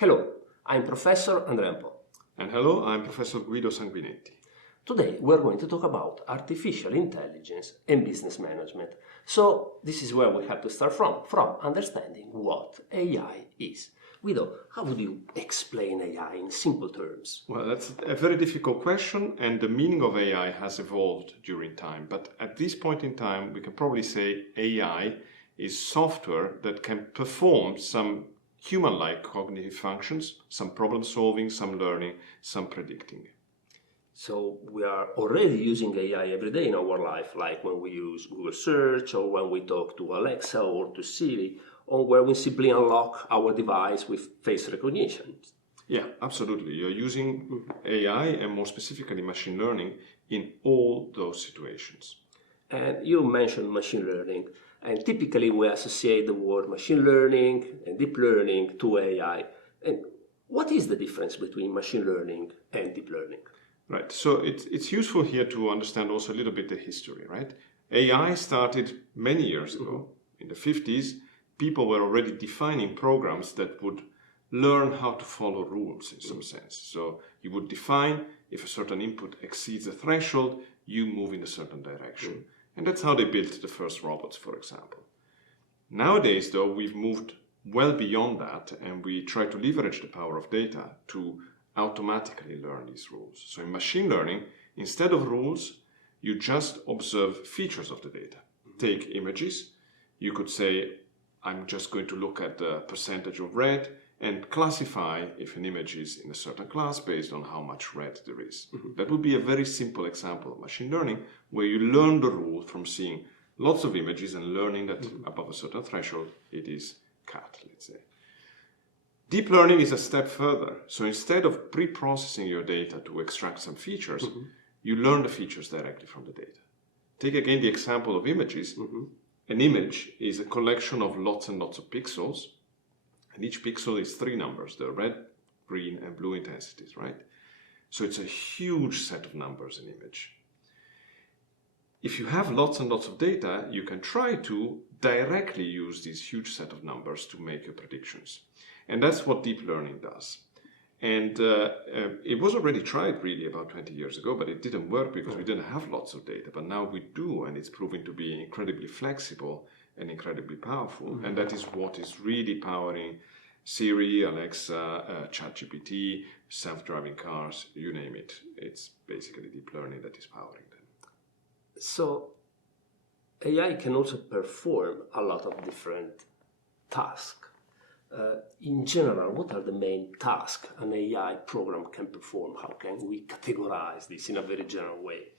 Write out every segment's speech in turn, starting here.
Hello, I'm Professor Andrea Ampò. And hello, I'm Professor Guido Sanguinetti. Today we're going to talk about artificial intelligence and business management. So this is where we have to start from understanding what AI is. Guido, how would you explain AI in simple terms? Well, that's a very difficult question, and the meaning of AI has evolved during time. But at this point in time, we can probably say AI is software that can perform some human-like cognitive functions, some problem solving, some learning, some predicting. So we are already using AI every day in our life, like when we use Google Search or when we talk to Alexa or to Siri, or where we simply unlock our device with face recognition. Yeah, absolutely. You're using AI and more specifically machine learning in all those situations. And you mentioned machine learning, and typically we associate the word machine learning and deep learning to AI. And what is the difference between machine learning and deep learning? Right, so it's useful here to understand also a little bit the history, right? AI started many years ago. In the 50s, people were already defining programs that would learn how to follow rules in some sense. So you would define if a certain input exceeds a threshold, you move in a certain direction. And that's how they built the first robots, for example. Nowadays, though, we've moved well beyond that, and we try to leverage the power of data to automatically learn these rules. So in machine learning, instead of rules, you just observe features of the data. Take images. You could say, I'm just going to look at the percentage of red and classify if an image is in a certain class based on how much red there is. That would be a very simple example of machine learning where you learn the rule from seeing lots of images and learning that above a certain threshold it is cut, let's say. Deep learning is a step further. So instead of pre-processing your data to extract some features, you learn the features directly from the data. Take again the example of images. An image is a collection of lots and lots of pixels, and each pixel is 3 numbers, the red, green, and blue intensities, right? So it's a huge set of numbers in image. If you have lots and lots of data, you can try to directly use this huge set of numbers to make your predictions. And that's what deep learning does. And it was already tried really about 20 years ago, but it didn't work because we didn't have lots of data. But now we do, and it's proving to be incredibly flexible and incredibly powerful. And that is what is really powering Siri, Alexa, ChatGPT, self-driving cars, you name it. It's basically deep learning that is powering them. So AI can also perform a lot of different tasks. In general, what are the main tasks an AI program can perform? How can we categorize this in a very general way?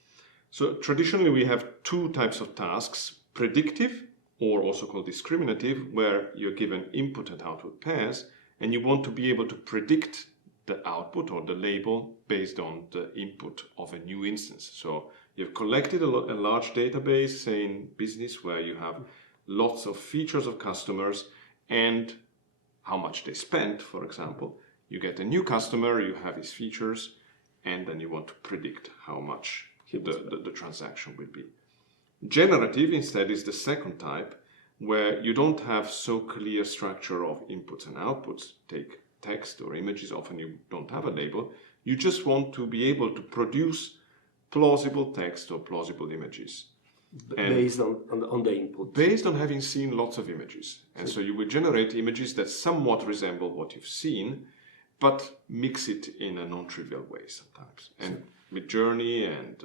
So traditionally we have 2 types of tasks, predictive or also called discriminative, where you're given input and output pairs and you want to be able to predict the output or the label based on the input of a new instance. So you've collected a large database, say in business, where you have lots of features of customers and how much they spent, for example. You get a new customer, you have his features, and then you want to predict how much the transaction will be. Generative, instead, is the second type, where you don't have so clear structure of inputs and outputs. Take text or images, often you don't have a label. You just want to be able to produce plausible text or plausible images. Based on the input. Based on having seen lots of images. And so you will generate images that somewhat resemble what you've seen, but mix it in a non-trivial way sometimes. And Midjourney and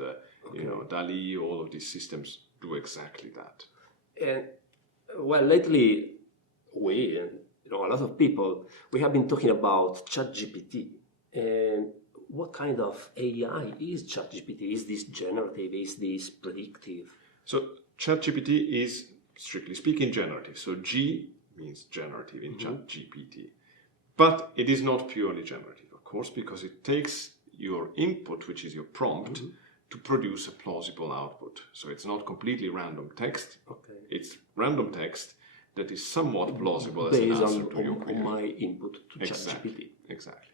DALL-E, all of these systems do exactly that. And well, lately we and a lot of people, we have been talking about ChatGPT. And what kind of AI is ChatGPT? Is this generative? Is this predictive? So ChatGPT is, strictly speaking, generative. So G means generative in ChatGPT. But it is not purely generative, of course, because it takes your input, which is your prompt, to produce a plausible output. So it's not completely random text. It's random text that is somewhat plausible as an answer to your query. On my input to ChatGPT. Exactly.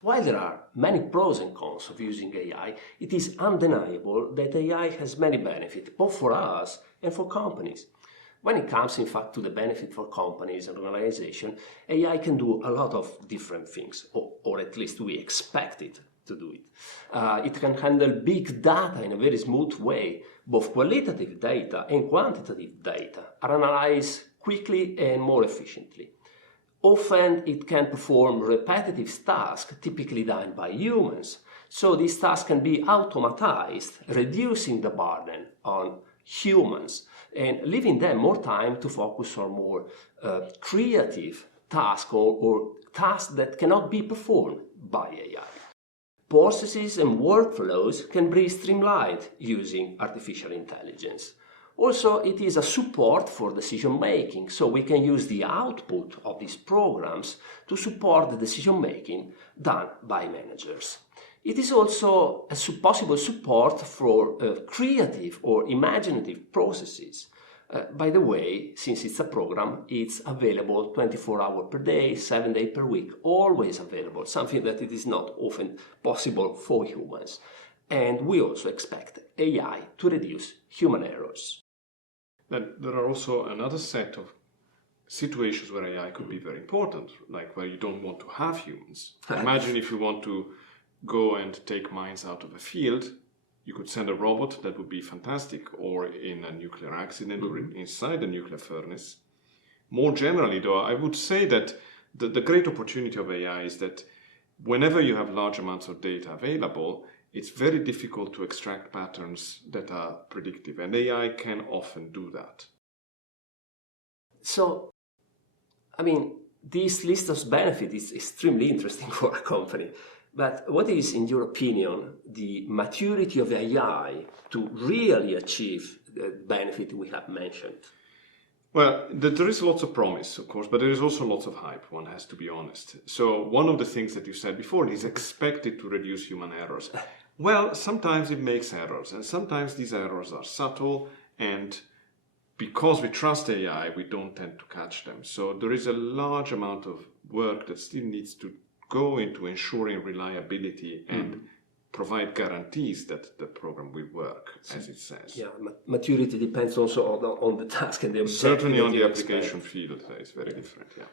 Why while there are many pros and cons of using AI, it is undeniable that AI has many benefits, both for us and for companies. When it comes, in fact, to the benefit for companies and organizations, AI can do a lot of different things, or at least we expect it to do it. It can handle big data in a very smooth way. Both qualitative data and quantitative data are analyzed quickly and more efficiently. Often it can perform repetitive tasks typically done by humans, so these tasks can be automatized, reducing the burden on humans and leaving them more time to focus on more creative tasks or tasks that cannot be performed by AI. Processes and workflows can be streamlined using artificial intelligence. Also, it is a support for decision making, so we can use the output of these programs to support the decision making done by managers. It is also a possible support for creative or imaginative processes. By the way, since it's a program, it's available 24 hours per day, 7 days per week, always available, something that it is not often possible for humans. And we also expect AI to reduce human errors. Then there are also another set of situations where AI could be very important, like where you don't want to have humans. Imagine if you want to go and take mines out of a field, you could send a robot, that would be fantastic, or in a nuclear accident or inside a nuclear furnace. More generally, though, I would say that the great opportunity of AI is that whenever you have large amounts of data available, it's very difficult to extract patterns that are predictive, and AI can often do that. So, this list of benefits is extremely interesting for a company. But what is, in your opinion, the maturity of AI to really achieve the benefit we have mentioned? Well, there is lots of promise, of course, but there is also lots of hype, one has to be honest. So one of the things that you said before is expected to reduce human errors. Well, sometimes it makes errors, and sometimes these errors are subtle, and because we trust AI, we don't tend to catch them. So there is a large amount of work that still needs to go into ensuring reliability and provide guarantees that the program will work as it says. Yeah, maturity depends also on the task and the objective. Certainly on the application field, it's very different, yeah.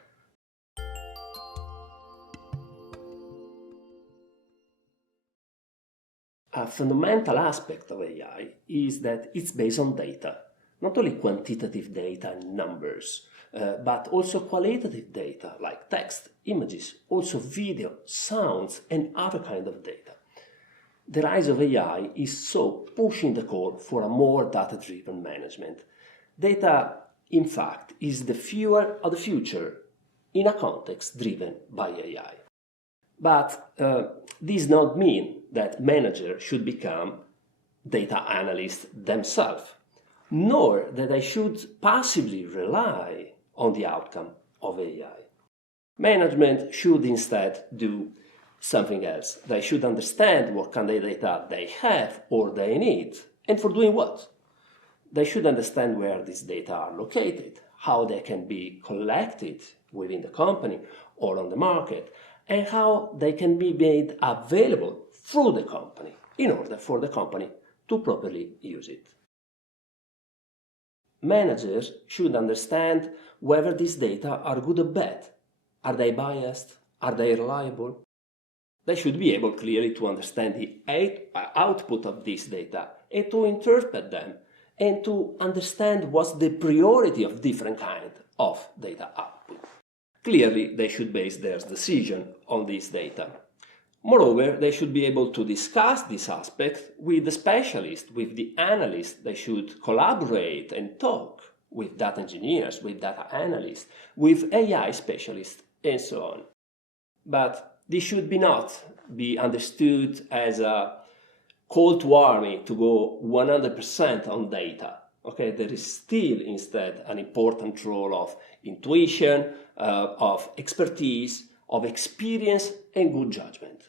A fundamental aspect of AI is that it's based on data, not only quantitative data and numbers, but also qualitative data like text, images, also video, sounds, and other kind of data. The rise of AI is so pushing the call for a more data-driven management. Data, in fact, is the fuel of the future in a context driven by AI. But this does not mean that managers should become data analysts themselves, nor that they should passively rely on the outcome of AI. Management should instead do something else. They should understand what kind of data they have or they need, and for doing what. They should understand where these data are located, how they can be collected within the company or on the market, and how they can be made available through the company in order for the company to properly use it. Managers should understand whether these data are good or bad. Are they biased? Are they reliable? They should be able clearly to understand the output of this data and to interpret them and to understand what's the priority of different kind of data output. Clearly, they should base their decision on this data. Moreover, they should be able to discuss this aspect with the specialist, with the analyst. They should collaborate and talk with data engineers, with data analysts, with AI specialists, and so on. But this should not be understood as a call to army to go 100% on data. Okay, there is still instead an important role of intuition, of expertise, of experience, and good judgment.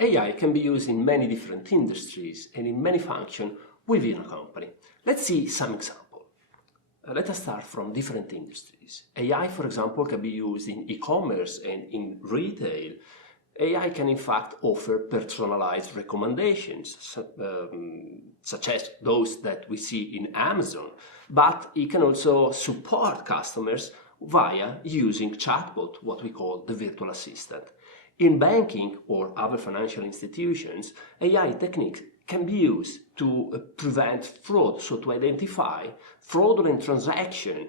AI can be used in many different industries and in many functions within a company. Let's see some examples. Let us start from different industries. AI, for example, can be used in e-commerce and in retail. AI can in fact offer personalized recommendations, such as those that we see in Amazon, but it can also support customers via using chatbot, what we call the virtual assistant. In banking or other financial institutions, AI techniques can be used to prevent fraud, so to identify fraudulent transaction.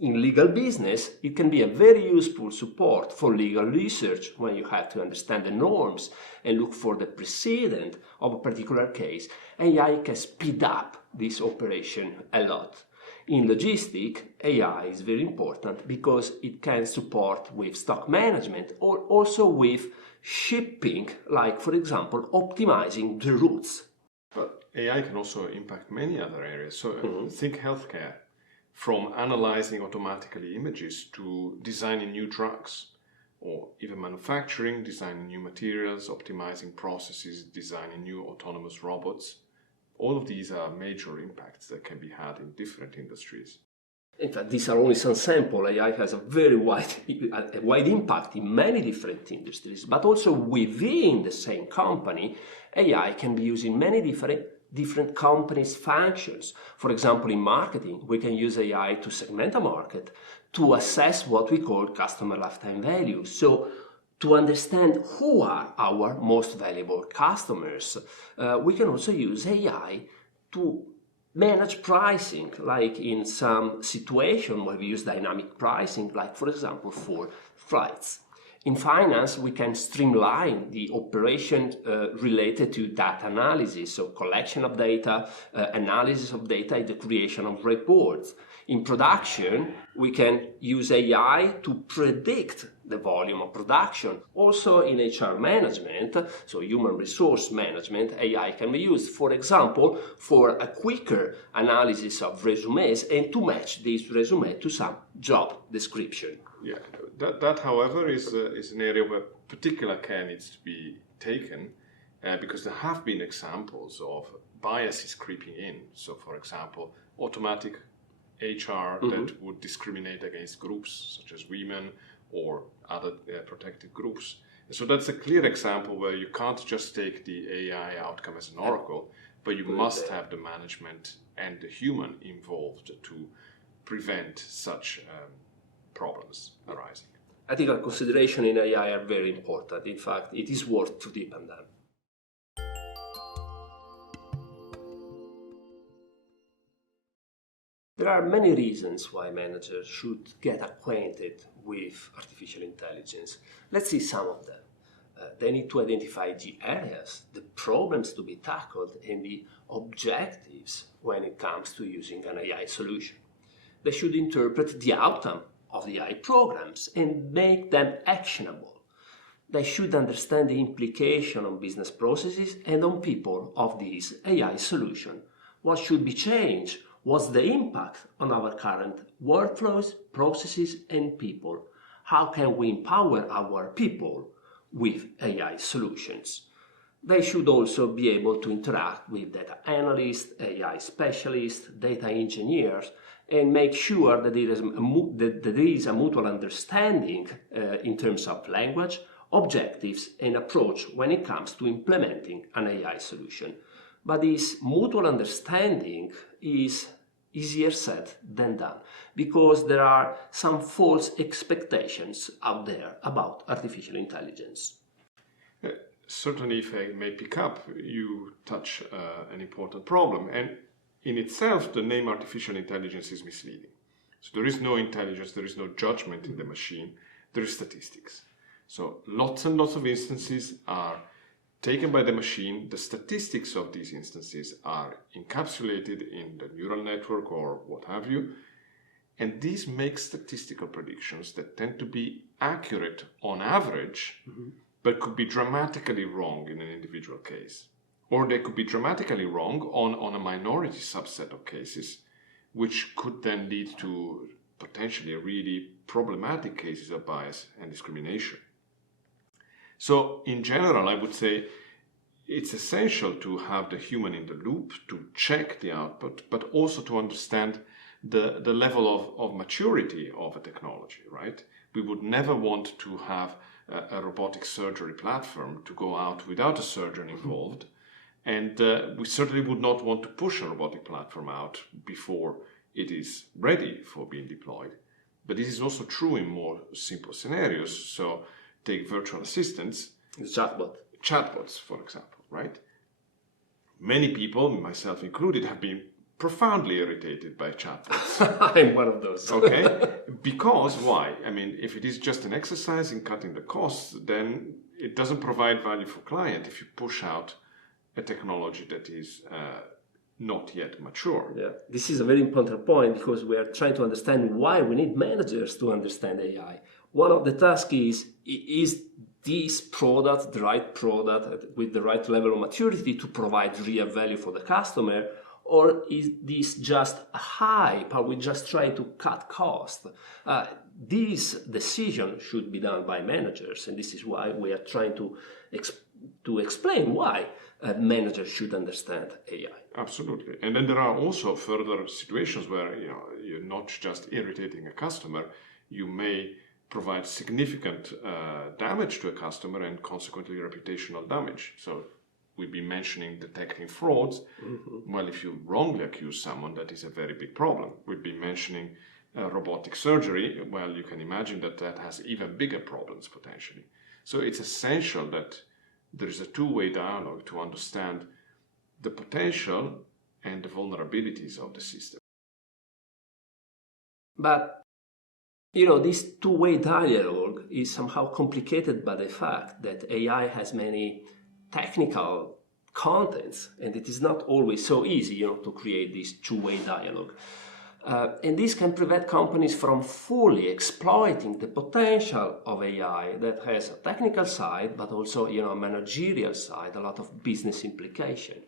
In legal business, it can be a very useful support for legal research when you have to understand the norms and look for the precedent of a particular case. AI can speed up this operation a lot. In logistics, AI is very important because it can support with stock management or also with shipping, like for example, optimizing the routes. But AI can also impact many other areas. So think healthcare. From analyzing automatically images to designing new drugs, or even manufacturing, designing new materials, optimizing processes, designing new autonomous robots. All of these are major impacts that can be had in different industries. In fact, these are only some samples. AI has a very wide impact in many different industries, but also within the same company, AI can be used in many different companies' functions. For example, in marketing, we can use AI to segment a market, to assess what we call customer lifetime value. So, to understand who are our most valuable customers, we can also use AI to manage pricing, like in some situation where we use dynamic pricing, like for example for flights. In finance, we can streamline the operation related to data analysis, so collection of data, analysis of data, and the creation of reports. In production, we can use AI to predict the volume of production. Also in HR management, so human resource management, AI can be used, for example, for a quicker analysis of resumes and to match this resume to some job description. Yeah, that however, is an area where particular care needs to be taken because there have been examples of biases creeping in. So, for example, automatic HR that would discriminate against groups such as women or other protected groups. So that's a clear example where you can't just take the AI outcome as an oracle, but you must have the management and the human involved to prevent such problems arising. Ethical consideration in AI are very important. In fact, it is worth to deepen them. There are many reasons why managers should get acquainted with artificial intelligence. Let's see some of them. They need to identify the areas, the problems to be tackled, and the objectives when it comes to using an AI solution. They should interpret the outcome of the AI programs and make them actionable. They should understand the implication on business processes and on people of this AI solution. What should be changed? What's the impact on our current workflows, processes, and people? How can we empower our people with AI solutions? They should also be able to interact with data analysts, AI specialists, data engineers, and make sure that there is a mutual understanding in terms of language, objectives, and approach when it comes to implementing an AI solution. But this mutual understanding is easier said than done because there are some false expectations out there about artificial intelligence. Certainly, if I may pick up, you touch an important problem. And in itself, the name artificial intelligence is misleading. So there is no intelligence, there is no judgment in the machine, there is statistics. So lots and lots of instances are taken by the machine. The statistics of these instances are encapsulated in the neural network or what have you. And these make statistical predictions that tend to be accurate on average, but could be dramatically wrong in an individual case. Or they could be dramatically wrong on a minority subset of cases, which could then lead to potentially really problematic cases of bias and discrimination. So in general, I would say it's essential to have the human in the loop to check the output, but also to understand the level of maturity of a technology, right? We would never want to have a robotic surgery platform to go out without a surgeon involved. And we certainly would not want to push a robotic platform out before it is ready for being deployed. But this is also true in more simple scenarios. So take virtual assistants. The chatbot. Chatbots, for example, right? Many people, myself included, have been profoundly irritated by chatbots. I'm one of those. Okay? Because why? I mean, if it is just an exercise in cutting the costs, then it doesn't provide value for client if you push out a technology that is not yet mature. Yeah, this is a very important point because we are trying to understand why we need managers to understand AI. One of the tasks is this product the right product with the right level of maturity to provide real value for the customer, or is this just a hype? Are we just trying to cut costs? This decision should be done by managers, and this is why we are trying to explain why managers should understand AI. Absolutely. And then there are also further situations where you're not just irritating a customer, you may provide significant damage to a customer and consequently reputational damage. So we've been mentioning detecting frauds. Mm-hmm. Well, if you wrongly accuse someone, that is a very big problem. We've been mentioning robotic surgery. Well, you can imagine that has even bigger problems potentially. So it's essential that there is a two-way dialogue to understand the potential and the vulnerabilities of the system. But, this two-way dialogue is somehow complicated by the fact that AI has many technical contents, and it is not always so easy, to create this two-way dialogue. And this can prevent companies from fully exploiting the potential of AI that has a technical side, but also, a managerial side, a lot of business implication.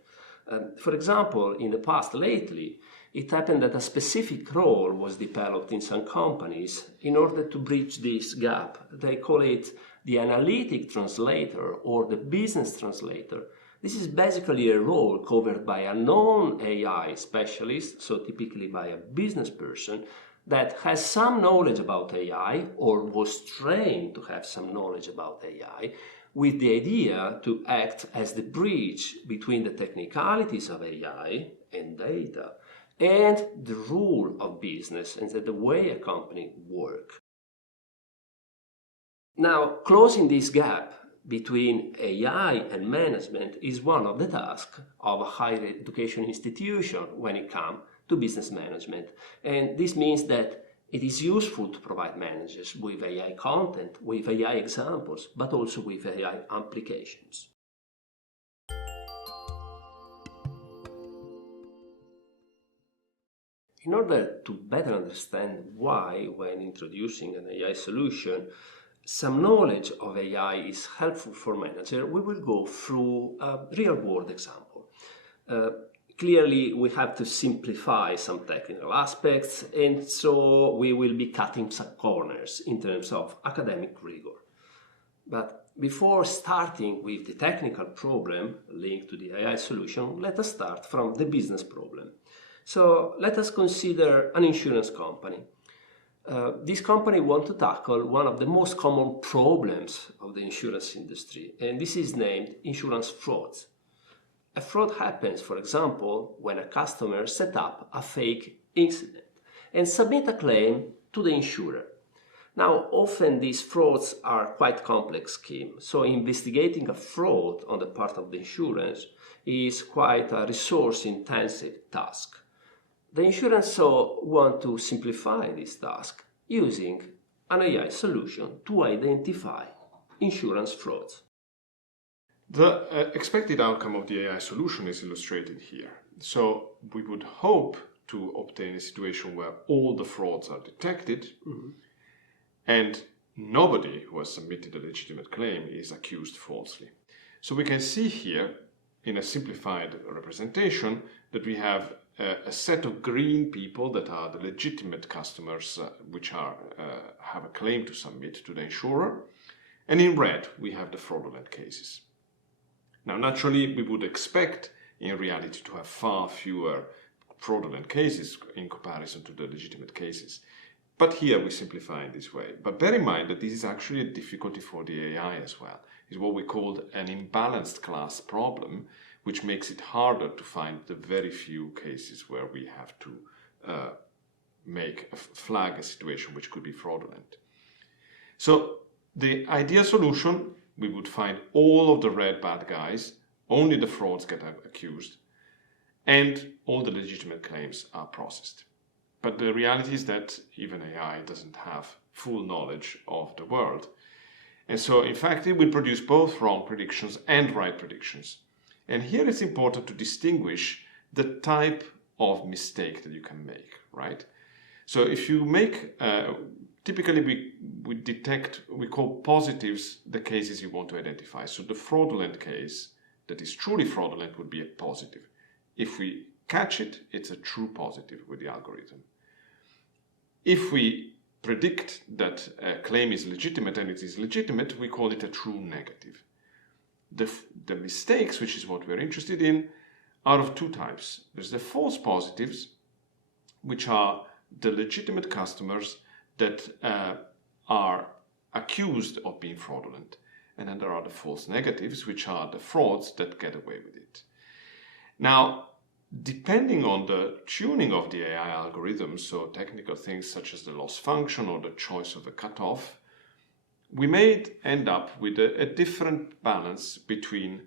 For example, in the past lately, it happened that a specific role was developed in some companies in order to bridge this gap. They call it the analytic translator or the business translator. This is basically a role covered by a non-AI specialist, so typically by a business person, that has some knowledge about AI or was trained to have some knowledge about AI, with the idea to act as the bridge between the technicalities of AI and data and the rule of business and the way a company works. Now, closing this gap between AI and management is one of the tasks of a higher education institution when it comes to business management. And this means that it is useful to provide managers with AI content, with AI examples, but also with AI applications. In order to better understand why, when introducing an AI solution, some knowledge of AI is helpful for manager, we will go through a real-world example. Clearly, we have to simplify some technical aspects, and so we will be cutting some corners in terms of academic rigor. But before starting with the technical problem linked to the AI solution, let us start from the business problem. So let us consider an insurance company. This company wants to tackle one of the most common problems of the insurance industry, and this is named insurance frauds. A fraud happens, for example, when a customer sets up a fake incident and submits a claim to the insurer. Now, often these frauds are quite complex schemes, so investigating a fraud on the part of the insurance is quite a resource-intensive task. The insurance so want to simplify this task using an AI solution to identify insurance frauds. The expected outcome of the AI solution is illustrated here. So we would hope to obtain a situation where all the frauds are detected, mm-hmm. and nobody who has submitted a legitimate claim is accused falsely. So we can see here in a simplified representation that we have a set of green people that are the legitimate customers which have a claim to submit to the insurer, and in red we have the fraudulent cases. Now naturally we would expect in reality to have far fewer fraudulent cases in comparison to the legitimate cases. But here we simplify in this way. But bear in mind that this is actually a difficulty for the AI as well. It's what we call an imbalanced class problem, which makes it harder to find the very few cases where we have to flag a situation which could be fraudulent. So the ideal solution, we would find all of the red bad guys, only the frauds get accused, and all the legitimate claims are processed. But the reality is that even AI doesn't have full knowledge of the world. And so, in fact, it will produce both wrong predictions and right predictions. And here it's important to distinguish the type of mistake that you can make, right? So if you make, typically we call positives the cases you want to identify. So the fraudulent case that is truly fraudulent would be a positive. If we catch it, it's a true positive with the algorithm. If we predict that a claim is legitimate and it is legitimate, we call it a true negative. The mistakes, which is what we're interested in, are of two types. There's the false positives, which are the legitimate customers that are accused of being fraudulent. And then there are the false negatives, which are the frauds that get away with it. Now, depending on the tuning of the AI algorithms, so technical things such as the loss function or the choice of a cutoff, we may end up with a different balance between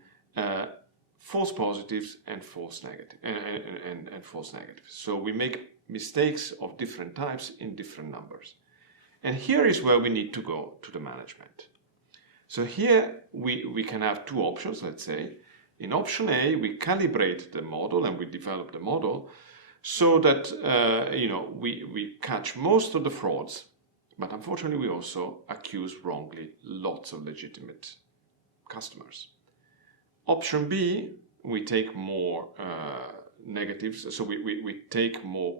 false positives and false negative and false negatives. So we make mistakes of different types in different numbers. And here is where we need to go to the management. So here we can have two options, let's say. In option A, we calibrate the model and we develop the model so that we catch most of the frauds, but unfortunately we also accuse wrongly lots of legitimate customers. Option B, we take more negatives, so we take more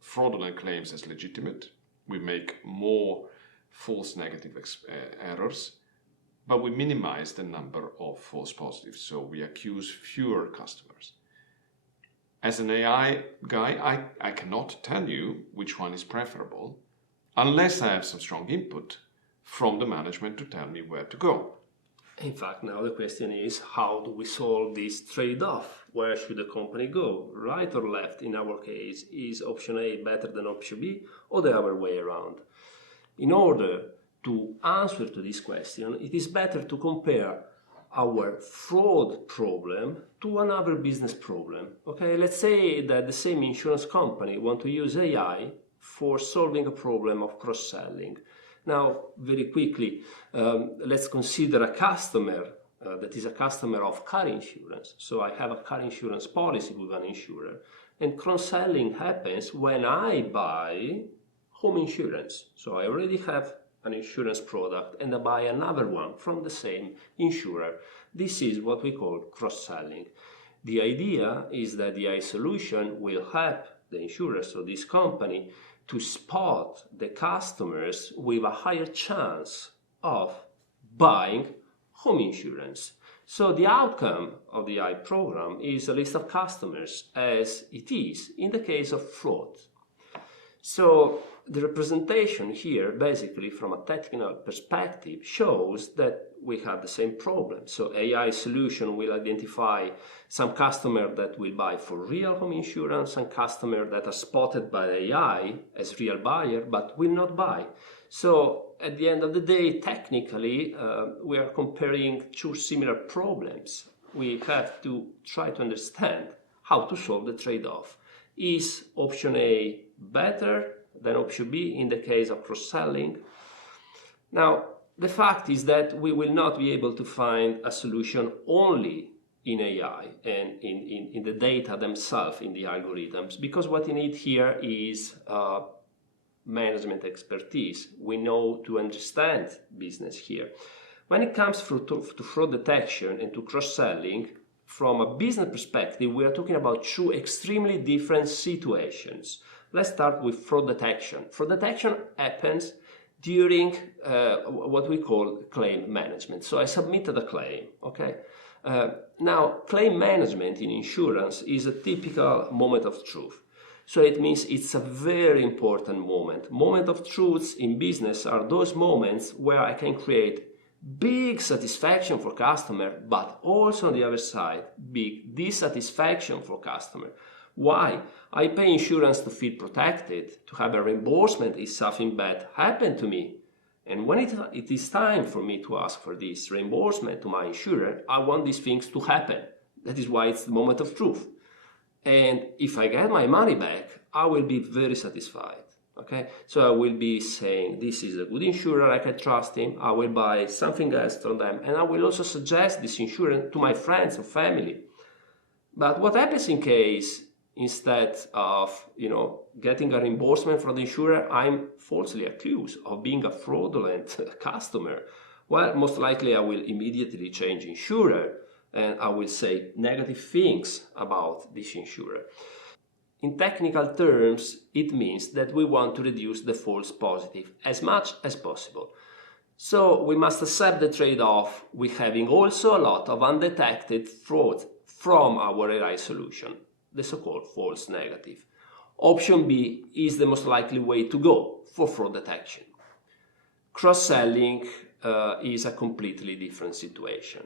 fraudulent claims as legitimate, we make more false negative errors, but we minimize the number of false positives, so we accuse fewer customers. As an AI guy, I cannot tell you which one is preferable unless I have some strong input from the management to tell me where to go. In fact, now the question is, how do we solve this trade-off? Where should the company go, right or left? In our case, is option A better than option B or the other way around? In order to answer to this question, it is better to compare our fraud problem to another business problem. Okay, let's say that the same insurance company want to use AI for solving a problem of cross-selling. Now, very quickly, let's consider a customer that is a customer of car insurance. So I have a car insurance policy with an insurer, and cross-selling happens when I buy home insurance. So I already have an insurance product and I buy another one from the same insurer. This is what we call cross-selling. The idea is that the AI solution will help the insurer, so this company, to spot the customers with a higher chance of buying home insurance. So the outcome of the AI program is a list of customers, as it is in the case of fraud. So the representation here, basically from a technical perspective, shows that we have the same problem. So AI solution will identify some customer that will buy for real home insurance and customer that are spotted by AI as real buyer but will not buy. So at the end of the day, technically, we are comparing two similar problems. We have to try to understand how to solve the trade-off. Is option A better than option B in the case of cross-selling? Now, the fact is that we will not be able to find a solution only in AI and in the data themselves, in the algorithms, because what you need here is management expertise. We know to understand business here. When it comes to fraud detection and to cross-selling, from a business perspective, we are talking about two extremely different situations. Let's start with fraud detection. Fraud detection happens during what we call claim management. So I submitted a claim, okay? Now, claim management in insurance is a typical moment of truth. So it means it's a very important moment. Moment of truths in business are those moments where I can create big satisfaction for customer, but also on the other side, big dissatisfaction for customer. Why? I pay insurance to feel protected, to have a reimbursement if something bad happened to me. And when it is time for me to ask for this reimbursement to my insurer, I want these things to happen. That is why it's the moment of truth. And if I get my money back, I will be very satisfied. Okay, so I will be saying this is a good insurer, I can trust him, I will buy something else from them, and I will also suggest this insurance to my friends and family. But what happens in case instead of getting a reimbursement from the insurer, I'm falsely accused of being a fraudulent customer? Well, most likely I will immediately change insurer and I will say negative things about this insurer. In technical terms, it means that we want to reduce the false positive as much as possible. So we must accept the trade-off with having also a lot of undetected fraud from our AI solution, the so-called false negative. Option B is the most likely way to go for fraud detection. Cross-selling is a completely different situation.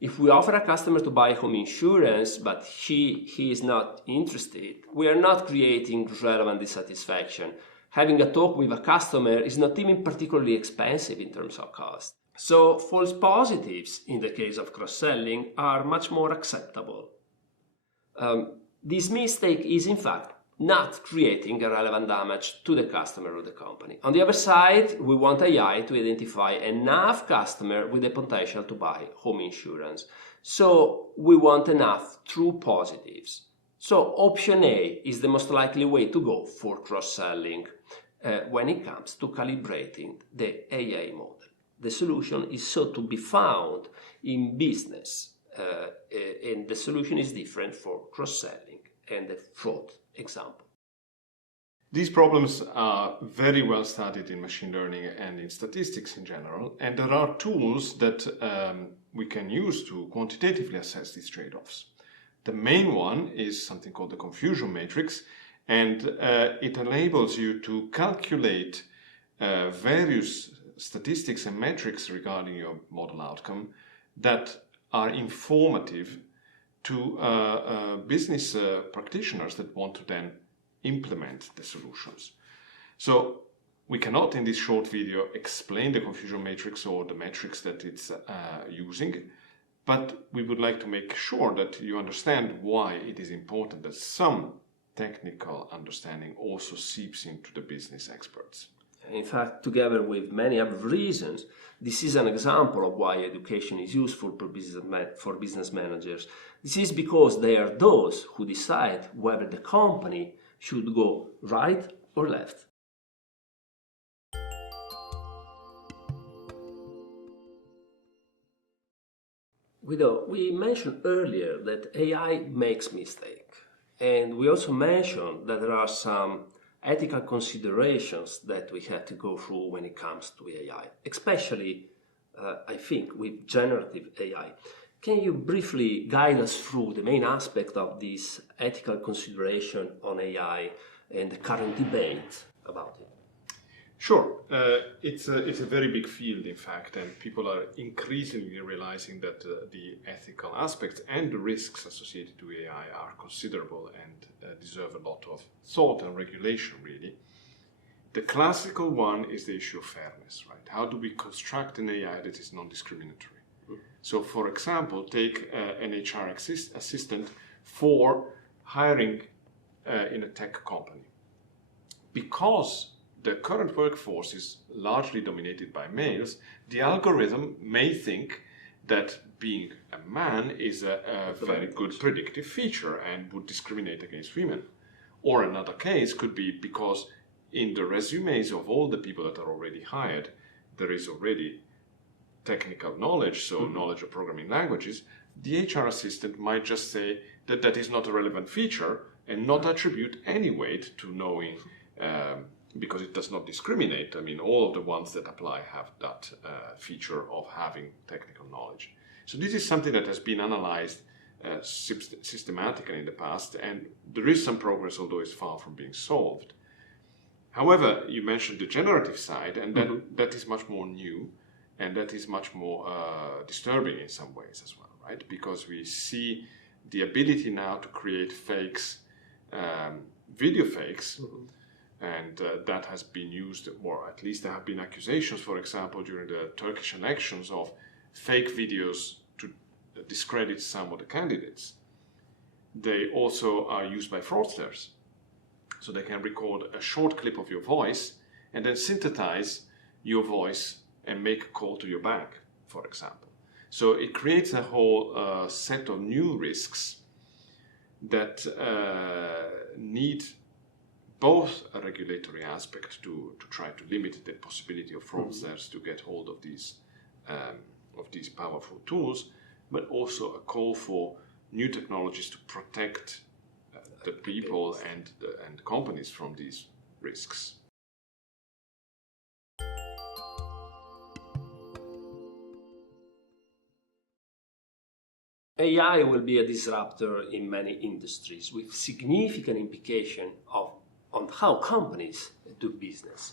If we offer a customer to buy home insurance, but he is not interested, we are not creating relevant dissatisfaction. Having a talk with a customer is not even particularly expensive in terms of cost. So false positives, in the case of cross-selling, are much more acceptable. This mistake is in fact not creating a relevant damage to the customer or the company. On the other side, we want AI to identify enough customers with the potential to buy home insurance. So we want enough true positives. So option A is the most likely way to go for cross-selling when it comes to calibrating the AI model. The solution is so to be found in business, and the solution is different for cross-selling and the fraud example. These problems are very well studied in machine learning and in statistics in general, and there are tools that we can use to quantitatively assess these trade-offs. The main one is something called the confusion matrix, and it enables you to calculate various statistics and metrics regarding your model outcome that are informative to business practitioners that want to then implement the solutions. So we cannot in this short video explain the confusion matrix or the metrics that it's using, but we would like to make sure that you understand why it is important that some technical understanding also seeps into the business experts. In fact, together with many other reasons, this is an example of why education is useful for business managers. This is because they are those who decide whether the company should go right or left. Guido, we mentioned earlier that AI makes mistakes, and we also mentioned that there are some ethical considerations that we have to go through when it comes to AI, especially, I think, with generative AI. Can you briefly guide us through the main aspect of this ethical consideration on AI and the current debate about it? Sure. It's a very big field, in fact, and people are increasingly realizing that the ethical aspects and the risks associated to AI are considerable and deserve a lot of thought and regulation, really. The classical one is the issue of fairness, right? How do we construct an AI that is non-discriminatory? So, for example, take an HR assistant for hiring in a tech company. Because the current workforce is largely dominated by males, the algorithm may think that being a man is a very good predictive feature and would discriminate against women. Or another case could be because in the resumes of all the people that are already hired, there is already technical knowledge, so knowledge of programming languages. The HR assistant might just say that that is not a relevant feature and not attribute any weight to knowing because it does not discriminate. I mean, all of the ones that apply have that feature of having technical knowledge. So this is something that has been analyzed systematically in the past, and there is some progress, although it's far from being solved. However, you mentioned the generative side, and that is much more new, and that is much more disturbing in some ways as well, right? Because we see the ability now to create fakes, video fakes, and that has been used, or at least there have been accusations, for example, during the Turkish elections of fake videos to discredit some of the candidates. They also are used by fraudsters. So they can record a short clip of your voice and then synthesize your voice and make a call to your bank, for example. So it creates a whole set of new risks that need both a regulatory aspect to try to limit the possibility of fraudsters to get hold of these powerful tools, but also a call for new technologies to protect the people and companies from these risks. AI will be a disruptor in many industries with significant implication on how companies do business.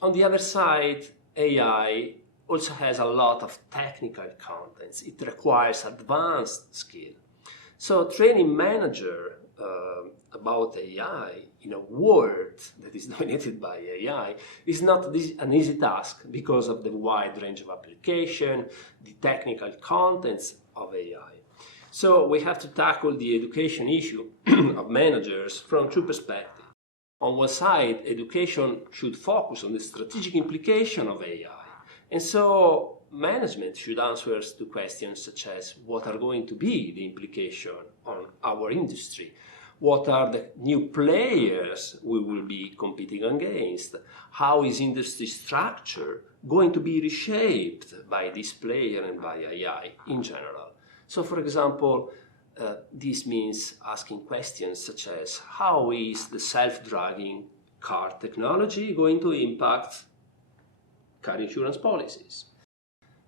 On the other side, AI also has a lot of technical contents. It requires advanced skill. So training manager about AI in a world that is dominated by AI is not an easy task because of the wide range of application, the technical contents of AI. So we have to tackle the education issue of managers from two perspectives. On one side, education should focus on the strategic implication of AI. And so management should answer to questions such as what are going to be the implication on our industry? What are the new players we will be competing against? How is industry structure going to be reshaped by this player and by AI in general? So, for example, this means asking questions such as how is the self-driving car technology going to impact car insurance policies?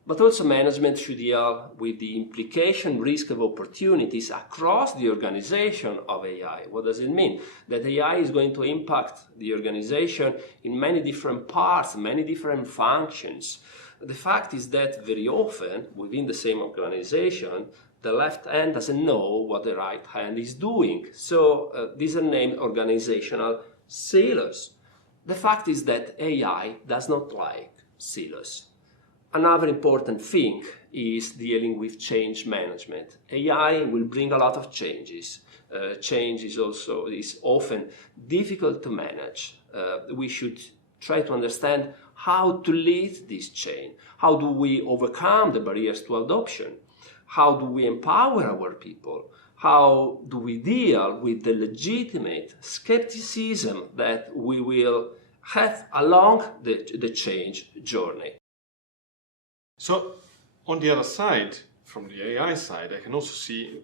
But also management should deal with the implication, risk of opportunities across the organization of AI. What does it mean? That AI is going to impact the organization in many different parts, many different functions. The fact is that very often within the same organization, the left hand doesn't know what the right hand is doing. So these are named organizational silos. The fact is that AI does not like silos. Another important thing is dealing with change management. AI will bring a lot of changes. Change is often difficult to manage. We should try to understand how to lead this change. How do we overcome the barriers to adoption? How do we empower our people? How do we deal with the legitimate skepticism that we will have along the change journey? So, on the other side, from the AI side, I can also see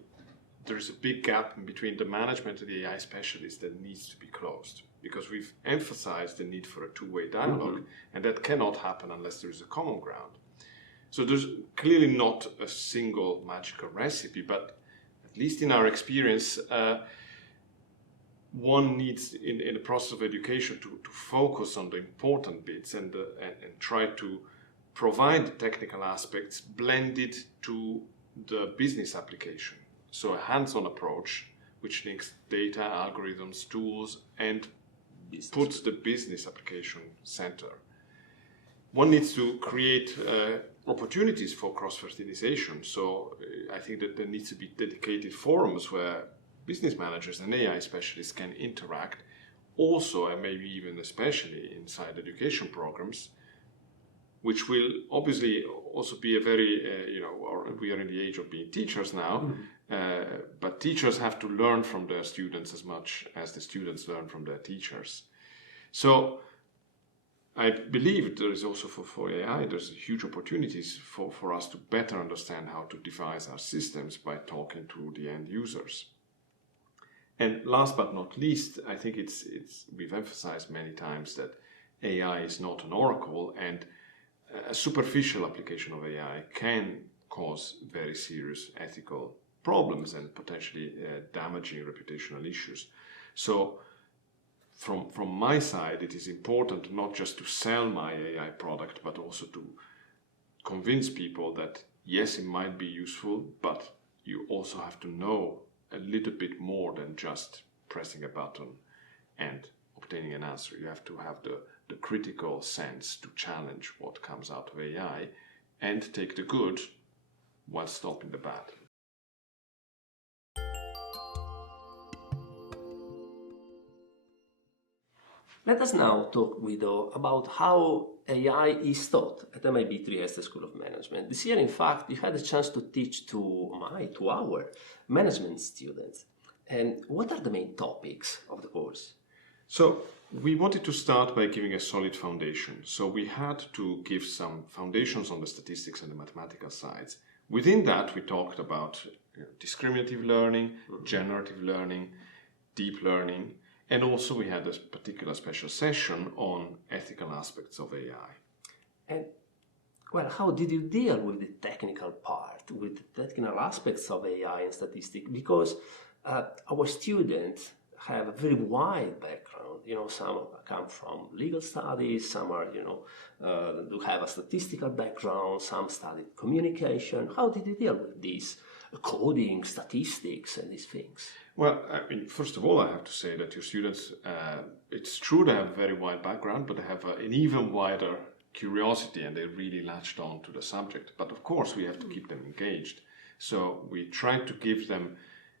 there is a big gap between the management and the AI specialists that needs to be closed, because we've emphasized the need for a two-way dialogue, and that cannot happen unless there is a common ground. So there's clearly not a single magical recipe, but at least in our experience, one needs in the process of education to focus on the important bits and try to provide the technical aspects blended to the business application. So a hands-on approach which links data, algorithms, tools, and puts the business application center. One needs to create opportunities for cross-fertilization. So I think that there needs to be dedicated forums where business managers and AI specialists can interact, also and maybe even especially inside education programs, which will obviously also be a very, we are in the age of being teachers now, but teachers have to learn from their students as much as the students learn from their teachers. So I believe there is also for AI, there's huge opportunities for us to better understand how to devise our systems by talking to the end users. And last but not least, I think we've emphasized many times that AI is not an oracle, and a superficial application of AI can cause very serious ethical problems and potentially damaging reputational issues. So from my side, it is important not just to sell my AI product, but also to convince people that yes, it might be useful, but you also have to know a little bit more than just pressing a button and obtaining an answer. You have to have the critical sense to challenge what comes out of AI and take the good while stopping the bad. Let us now talk, Guido, about how AI is taught at MIB Trieste School of Management. This year, in fact, you had a chance to teach to our management students. And what are the main topics of the course? So we wanted to start by giving a solid foundation. So we had to give some foundations on the statistics and the mathematical sides. Within that, we talked about discriminative learning, generative learning, deep learning, and also we had a particular special session on ethical aspects of AI. And, well, how did you deal with the technical part, with the technical aspects of AI and statistics? Because our students have a very wide background. Some come from legal studies, some are, do have a statistical background, some studied communication. How did you deal with these coding, statistics, and these things? Well, I mean, first of all, I have to say that your students, it's true they have a very wide background, but they have an even wider curiosity and they really latched on to the subject. But of course, we have to keep them engaged. So we try to give them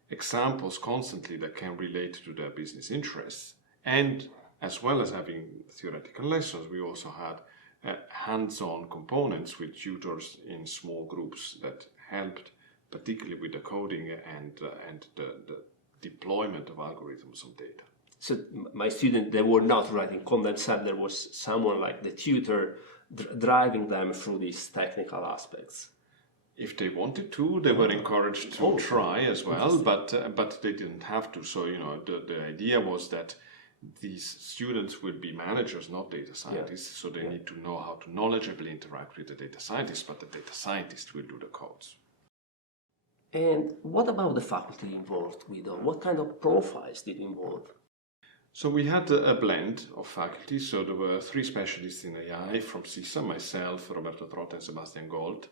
examples constantly that can relate to their business interests. And as well as having theoretical lessons, we also had hands-on components with tutors in small groups that helped, particularly with the coding and the deployment of algorithms of data. So my students, they were not writing code themselves. There was someone like the tutor driving them through these technical aspects. If they wanted to, they were encouraged to try as well, but they didn't have to. So, the idea was that these students will be managers, not data scientists, so they need to know how to knowledgeably interact with the data scientists, but the data scientists will do the codes. And what about the faculty involved, Guido? What kind of profiles did you involve? So we had a blend of faculty. So there were 3 specialists in AI from SISSA, myself, Roberto Trotta and Sebastian Gold.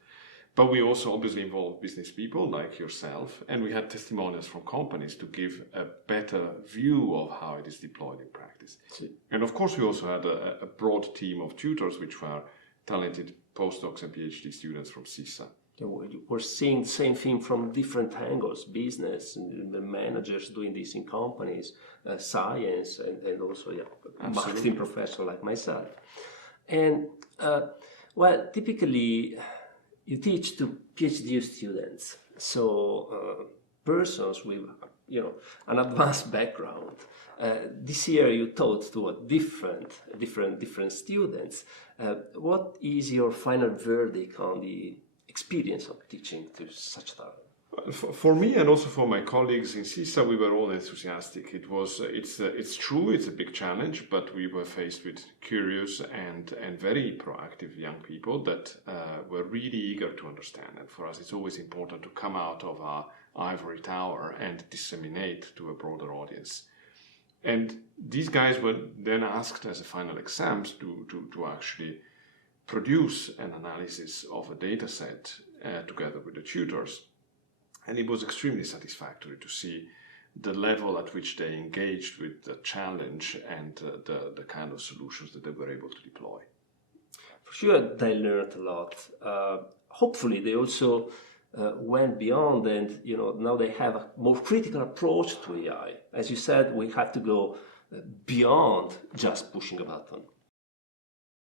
But we also obviously involved business people like yourself, and we had testimonials from companies to give a better view of how it is deployed in practice. And of course, we also had a broad team of tutors, which were talented postdocs and PhD students from SISSA. We're seeing the same thing from different angles: business, and the managers doing this in companies, science, and also marketing professional like myself. And well, typically you teach to PhD students, so persons with an advanced background. This year you taught to different students. What is your final verdict on the experience of teaching to such a For me and also for my colleagues in SISSA, we were all enthusiastic. It's true, it's a big challenge, but we were faced with curious and very proactive young people that were really eager to understand. And for us, it's always important to come out of our ivory tower and disseminate to a broader audience. And these guys were then asked as a final exams to actually produce an analysis of a data set together with the tutors. And it was extremely satisfactory to see the level at which they engaged with the challenge and the kind of solutions that they were able to deploy. For sure, they learned a lot. Hopefully, they also went beyond, and now they have a more critical approach to AI. As you said, we have to go beyond just pushing a button.